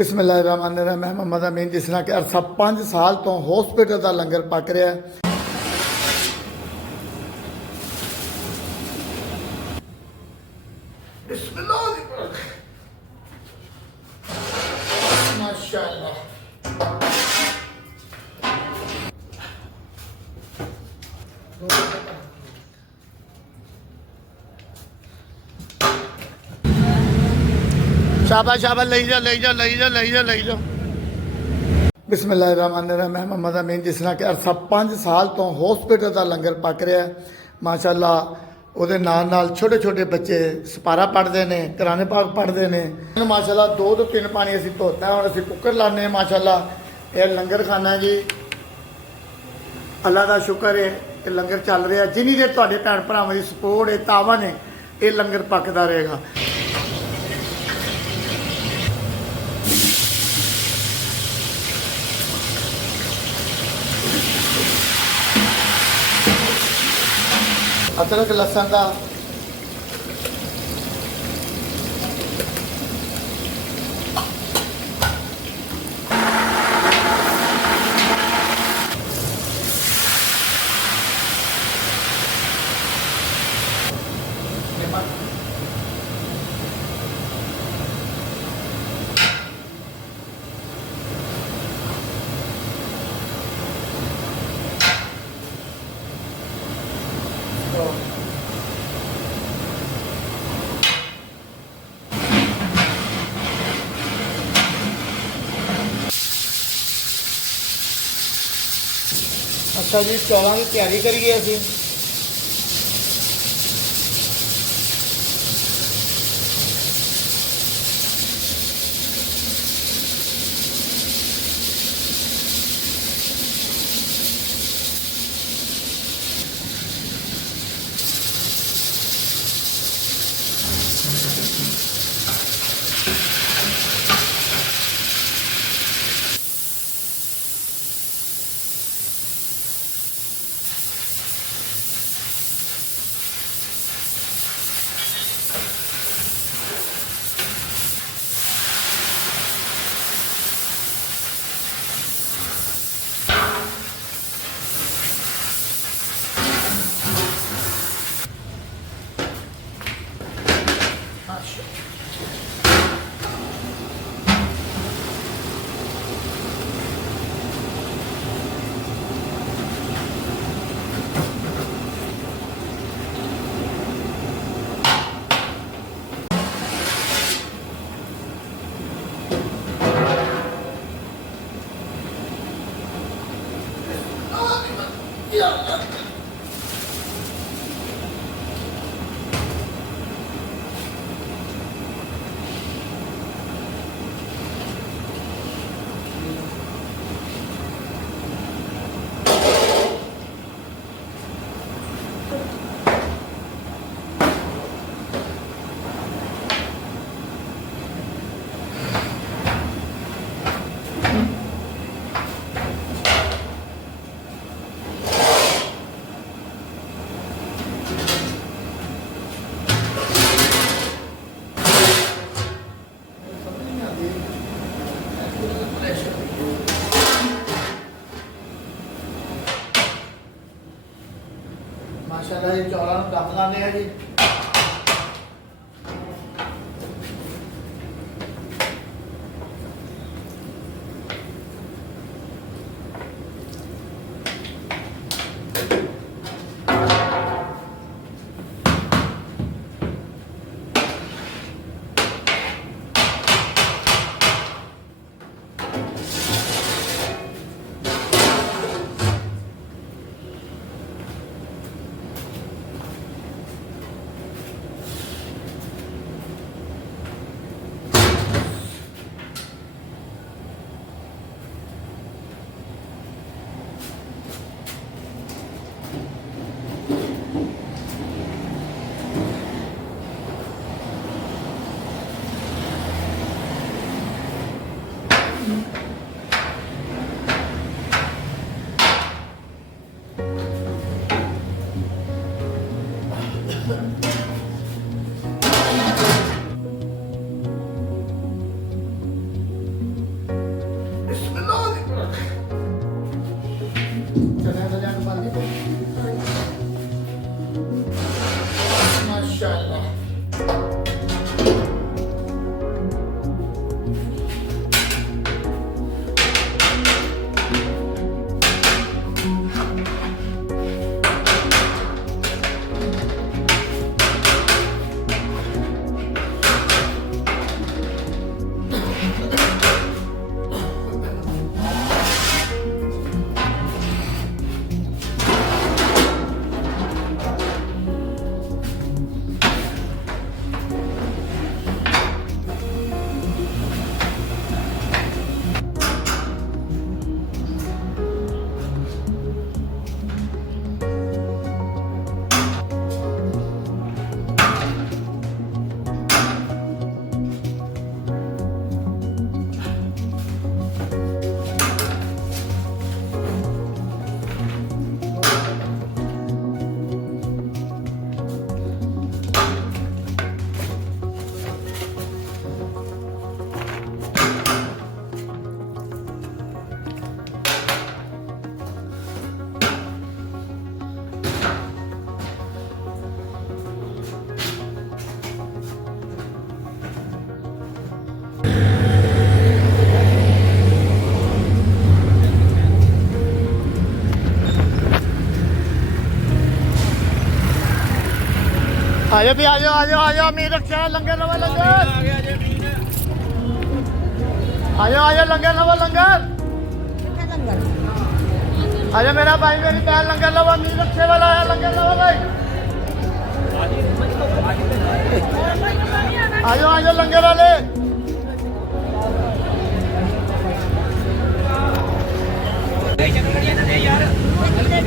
बिस्मिल्लाहिर्रहमानिर्रहीम। मैं मोहम्मद अमीन। जिस तरह कि अरसा 5 साल तो हॉस्पिटल का लंगर पक रहा है। माशाअल्लाह। शाबाश शाबाश, ले जा ले जा ले जा ले जा ले जा। बिस्मिल्लाहिर्रहमानिर्रहीम। मैं मोहम्मद अमीन। जिस तरह कि अरसा 5 साल तो हॉस्पिटल का लंगर पक रहा है। माशाअल्लाह ਉਹਦੇ ਨਾਲ छोटे छोटे बच्चे सपारा पढ़ते हैं, कुरान पाक पढ़ते हैं। माशाअल्लाह 2 ਤੋਂ 3 पानी असीं धोता है। हम असीं कुकर लाने माशाअल्लाह। ये लंगर खाना जी, अल्लाह का शुक्र है कि लंगर चल रहा है। जिन्नी देर तुहाडे भैन भरावां दी सपोर्ट है, तावन है, ये लंगर पकदा रहेगा। अदरक लसन का अच्छा जी, चौलों की तैयारी करिए असीं। माशाअल्लाह ये चौलों को ढक लाने हैं जी। ਆਜੋ ਵੀ ਆਜੋ ਆਜੋ ਆਜੋ ਅਮੀਰ ਰੱਖਿਆ ਲੰਗਰ ਲਵਾ ਲੰਗਰ ਆਜੋ ਆਜੋ ਲੰਗਰ ਲਵਾ ਲੰਗਰ आजा मेरा भाई मेरी पैर लंगर लवा अमीर रखे वाला है लंगर लवा भाई आजो आजो लंगर वाले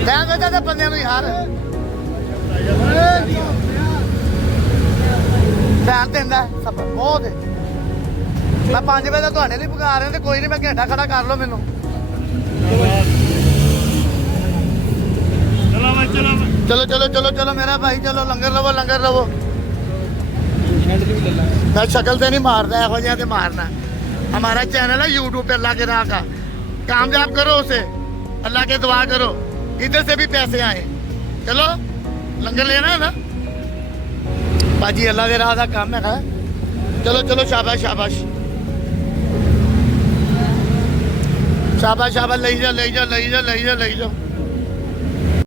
ध्यान देता था बंदे यार ध्यान देंदा सब बहुत है मैं 5 बजे तो नहीं पका रहे कोई नहीं मैं घंटा खड़ा कर लो मैनू चलो चलो चलो चलो मेरा भाई चलो लंगर लवो मैं शक्ल से नहीं मारता है से मारना हमारा चैनल है यूट्यूब पे अल्लाह के राह का कामयाब करो उसे अल्लाह के दुआ करो इधर से भी पैसे आए चलो लंगर लेना है ना बाजी अल्लाह के राह का काम है चलो चलो शाबाश शाबाश शाबाश शाबाश ले जाओ ले जाओ ले जाओ ले जाओ ले जाओ